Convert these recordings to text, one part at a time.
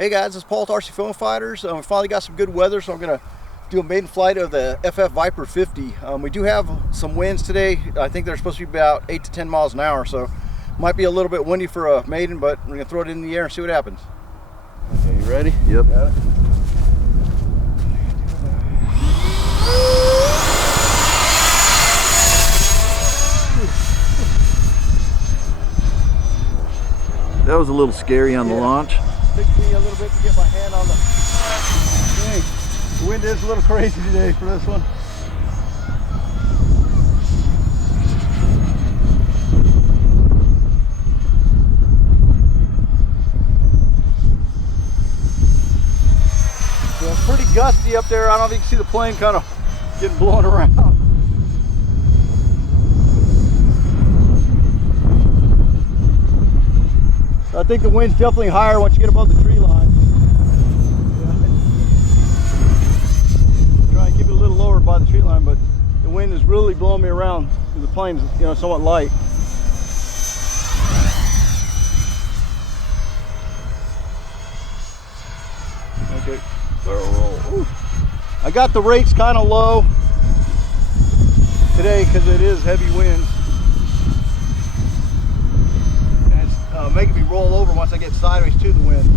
Hey guys, it's Paul with rcFoamFighters. We finally got some good weather, so I'm going to do a maiden flight of the FF-Viper-50. We do have some winds today. I think they're supposed to be about 8 to 10 miles an hour, so might be a little bit windy for a maiden, but we're going to throw it in the air and see what happens. Okay, you ready? Yep. Got it. That was a little scary on the launch. Took me a little bit to get my hand on the thing. The wind is a little crazy today for this one. So it's pretty gusty up there. I don't know if you can see the plane kind of getting blown around. I think the wind's definitely higher once you get above the tree line. Yeah. Try and keep it a little lower by the tree line, but the wind is really blowing me around. The plane's, somewhat light. Okay, barrel roll. Ooh. I got the rates kind of low today because it is heavy wind. Making me roll over once I get sideways to the wind.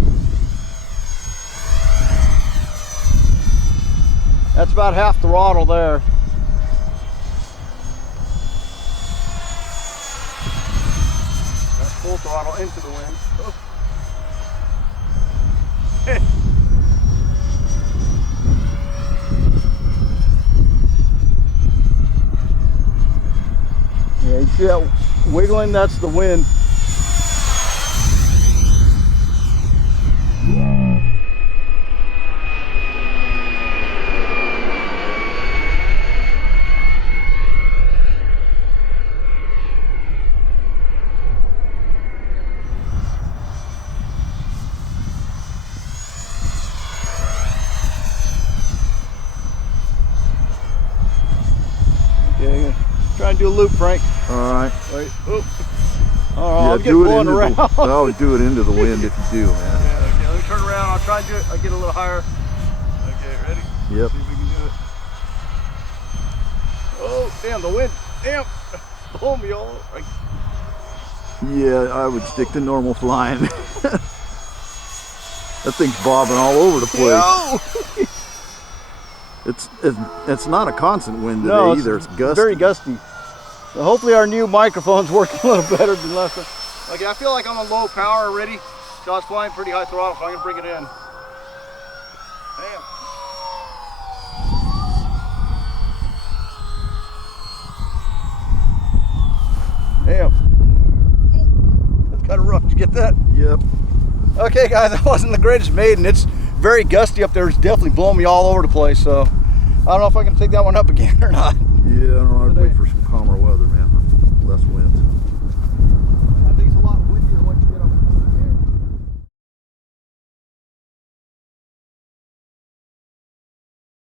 That's about half throttle there. That's full throttle into the wind. Oh. Yeah, you see that wiggling? That's the wind. Okay, try and do a loop, Frank. All right. Wait. Oh, I'll get do it blown around. No, do it into the wind if you do, man. Yeah, okay, let me turn around. I'll try and do it. I'll get a little higher. Okay, ready? Yep. See if we can do it. Oh, damn, the wind. Damn. Blow me all over. Yeah, I would stick to normal flying. That thing's bobbing all over the place. It's not a constant wind today either. It's gusty. Very gusty. So hopefully our new microphone's working a little better than last time. Okay, I feel like I'm on low power already. So I was flying pretty high throttle, so I'm gonna bring it in. Damn. That's kind of rough. Did you get that? Yep. Okay guys, that wasn't the greatest maiden. It's very gusty up there. It's definitely blowing me all over the place. So I don't know if I can take that one up again or not. Yeah, I don't know. I'd wait for some calmer